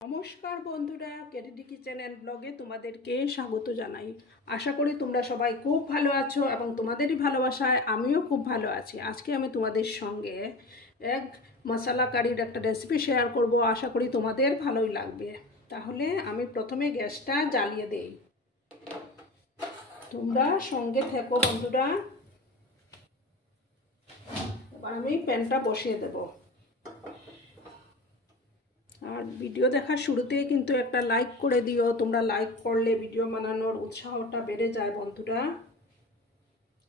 নমস্কার বন্ধুরা, কেটিডি kitchen and ব্লগে তোমাদেরকে স্বাগত জানাই। আশা করি তোমরা সবাই খুব ভালো আছো এবং তোমাদেরই ভালোবাসায় আমিও খুব ভালো আছি। আজকে আমি তোমাদের সঙ্গে এক মশলা কারির একটা রেসিপি শেয়ার করব। আশা করি তোমাদের ভালোই লাগবে। তাহলে আমি প্রথমে গ্যাসটা জ্বালিয়ে দেই, তোমরা সঙ্গে থেকো বন্ধুরা। এবার আমি প্যানটা বসিয়ে দেবো। আর ভিডিও দেখার শুরুতেই কিন্তু একটা লাইক করে দিও। তোমরা লাইক করলে ভিডিও বানানোর উৎসাহটা বেড়ে যায় বন্ধুরা।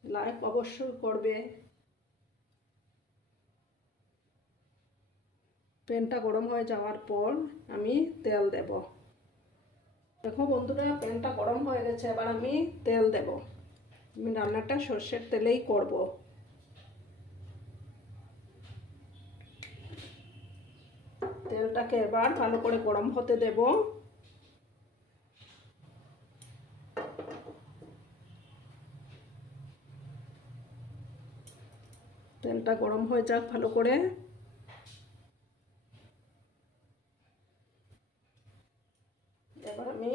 লাইক অবশ্যই করবে। প্যানটা গরম হয়ে যাওয়ার পর আমি তেল দেব। দেখো বন্ধুরা, প্যানটা গরম হয়ে গেছে। এবার আমি তেল দেব। আমি রান্নাটা সর্ষের তেলেই করব। তেলটাকে এবার ভালো করে গরম হতে দেব। তেলটা গরম হয়ে যাক ভালো করে। এবার আমি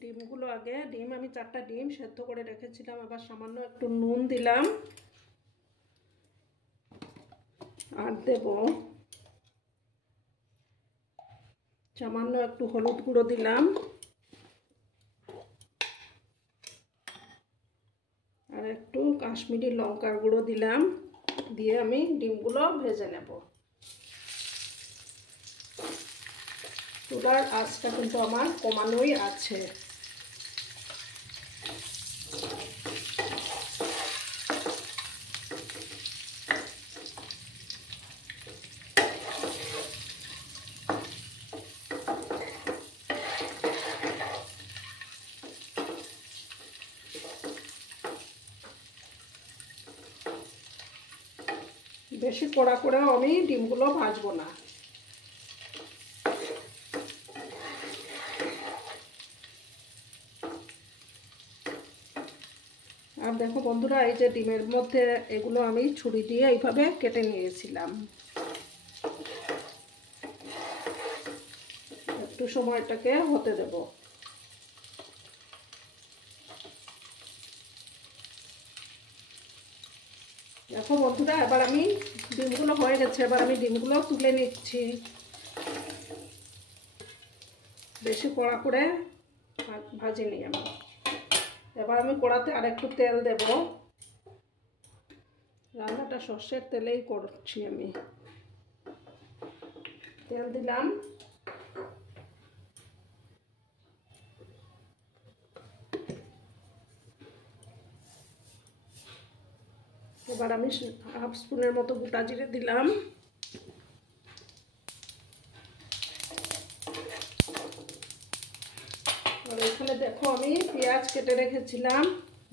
ডিমগুলো ডিম আমি 4টা ডিম সেদ্ধ করে রেখেছিলাম। এবার সামান্য একটু নুন দিলাম আর দেব সামান্য একটু হলুদ গুঁড়ো দিলাম আর একটু কাশ্মীরি লঙ্কার গুঁড়ো দিলাম। দিয়ে আমি ডিমগুলো ভেজে নেব। চুলার আঁচটা কিন্তু আমার কমানোই আছে। বেশি কড়া করেও আমি ডিমগুলো ভাজবো না। আর দেখো বন্ধুরা, এই যে ডিমের মধ্যে এগুলো আমি ছুরি দিয়ে এইভাবে কেটে নিয়েছিলাম। একটু সময়টাকে হতে দেব। দেখো বন্ধুরা, এবার আমি ডিমগুলো হয়ে গেছে। এবার আমি ডিমগুলো তুলে নিচ্ছি। বেশি কড়া করে ভাজিনি আমি। এবার আমি কড়াতে আর একটু তেল দেব। রান্নাটা সর্ষের তেলেই করছি আমি। তেল দিলাম। এবার আমি হাফ স্পুনের মতো গোটা জিরে দিলাম। আর এখানে দেখো আমি পেঁয়াজ কেটে রেখেছিলাম,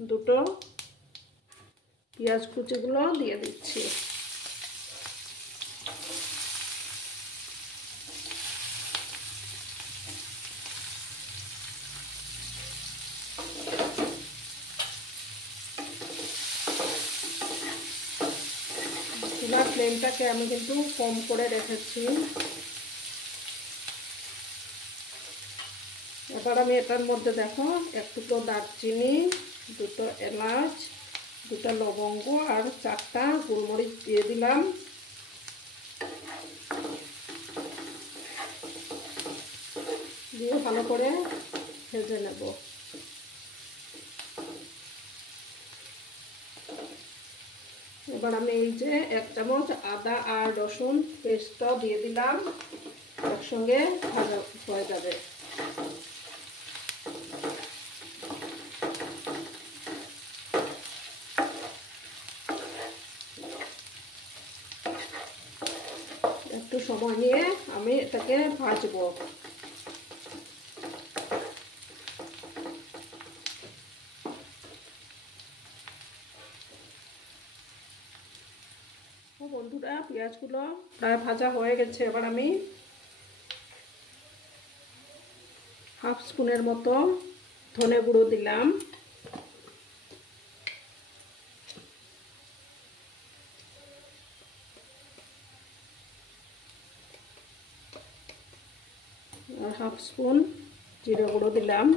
দুটো পেঁয়াজ কুচিগুলো দিয়ে দিচ্ছি। চুলার ফ্লেমটাকে আমি কিন্তু কম করে রেখেছি। এবার আমি এটার মধ্যে দেখো একটু দারচিনি, দুটো এলাচ, দুটো লবঙ্গ আর 4টা গোলমরিচ দিয়ে দিলাম। দিয়ে ভালো করে ভেজে নেব। এবার আমি এই যে 1 চামচ আদা আর রসুন পেস্টটাও দিয়ে দিলাম। একসঙ্গে ভাজা হয়ে যাবে। একটু সময় নিয়ে আমি এটাকে ভাজবো। বন্ধুরা, পেঁয়াজগুলো প্রায় ভাজা হয়ে গেছে। এবার আমি হাফ স্পুনের মতো ধনে গুঁড়ো দিলাম। আর হাফ স্পুন জিরে গুঁড়ো দিলাম।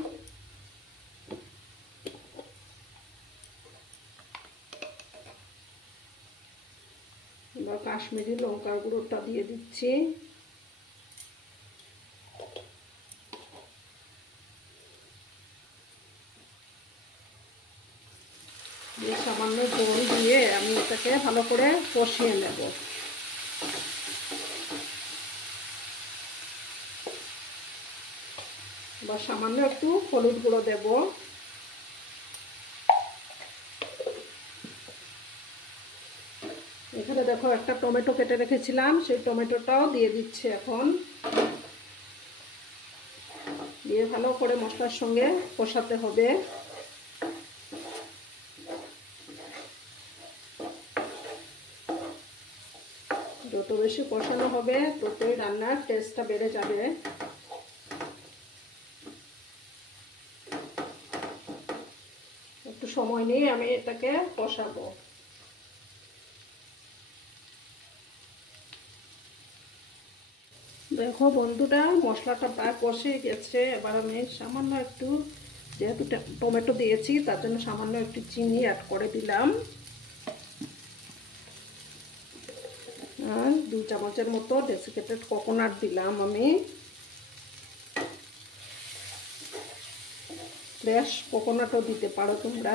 এবার কাশ্মীরি লঙ্কার গুঁড়োটা দিয়ে দিচ্ছি। দিয়ে সামান্য জল দিয়ে আমি এটাকে ভালো করে কষিয়ে নেব। এবার সামান্য একটু হলুদ গুঁড়ো দেব। এখানে দেখো একটা টমেটো কেটে রেখেছিলাম, সেই টমেটোটাও দিয়ে দিচ্ছি এখন। দিয়ে ভালো করে মশলার সঙ্গে কষাতে হবে। যত বেশি কষানো হবে ততই রান্নার টেস্টটা বেড়ে যাবে। একটু সময় নিয়ে আমি এটাকে কষাবো। দেখো বন্ধুরা, মশলাটা প্রায় কষে গেছে। এবার আমি সামান্য একটু, যেহেতু টমেটো দিয়েছি তার জন্য সামান্য একটু চিনি অ্যাড করে দিলাম। আর 2 চামচের মতো ডেসিকেটেড কোকোনাট দিলাম আমি। ফ্রেশ কোকোনাটও দিতে পারো তোমরা।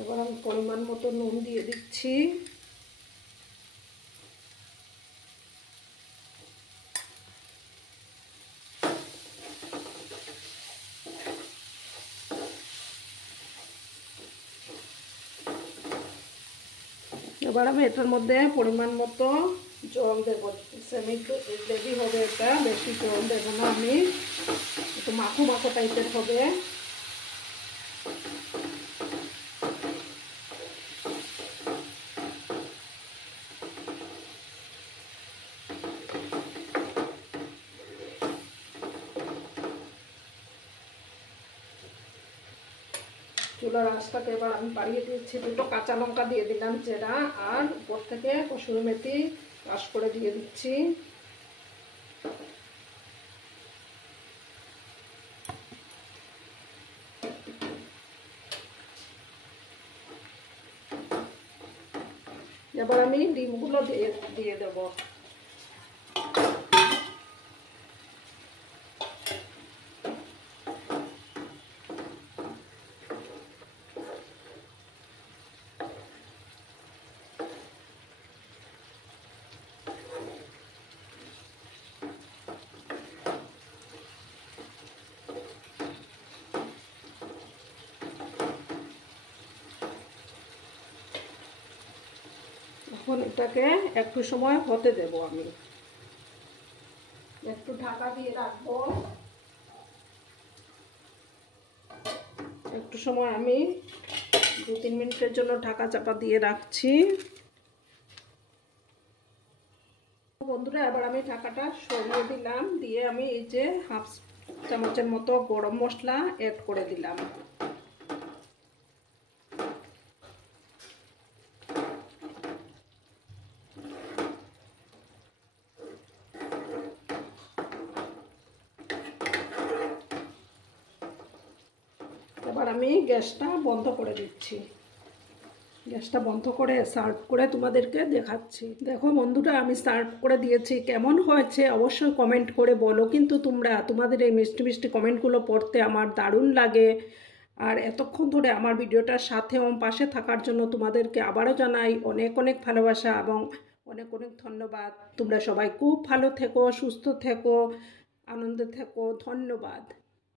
এবার আমি পরিমাণ মতো নুন দিয়ে দিচ্ছি। এবার আমি এটার মধ্যে পরিমাণ মতো জল দেবো। সেমি গ্রেভি হবে এটা, বেশি জল দেবো না আমি, একটু মাখো মাখো টাইপের হবে। চুলার আঁচটাকে এবার আমি বাড়িয়ে দিচ্ছি। 2টো কাঁচা লঙ্কা দিয়ে দিলাম চেরা, আর উপর থেকে কসুরি মেথি ক্রাশ করে দিয়ে দিচ্ছি। এবার আমি ডিমগুলো দিয়ে দেবো। এখন এটাকে একটু সময় হতে দেব আমি। একটু ঢাকা দিয়ে রাখবো। একটু সময় আমি 2-3 মিনিটের জন্য ঢাকা চাপা দিয়ে রাখছি। বন্ধুরা, এবার আমি ঢাকাটা সরিয়ে দিলাম। দিয়ে আমি এই যে হাফ চামচের মতো গরম মশলা অ্যাড করে দিলাম। এবার আমি গ্যাসটা বন্ধ করে দিচ্ছি। গ্যাসটা বন্ধ করে সার্ভ করে তোমাদেরকে দেখাচ্ছি। দেখো বন্ধুরা, আমি সার্ভ করে দিয়েছি। কেমন হয়েছে অবশ্যই কমেন্ট করে বলো। কিন্তু তোমাদের এই মিষ্টি মিষ্টি কমেন্টগুলো পড়তে আমার দারুণ লাগে। আর এতক্ষণ ধরে আমার ভিডিওটার সাথে পাশে থাকার জন্য তোমাদেরকে আবারও জানাই অনেক অনেক ভালোবাসা এবং অনেক অনেক ধন্যবাদ। তোমরা সবাই খুব ভালো থেকো, সুস্থ থেকো, আনন্দে থেকো। ধন্যবাদ।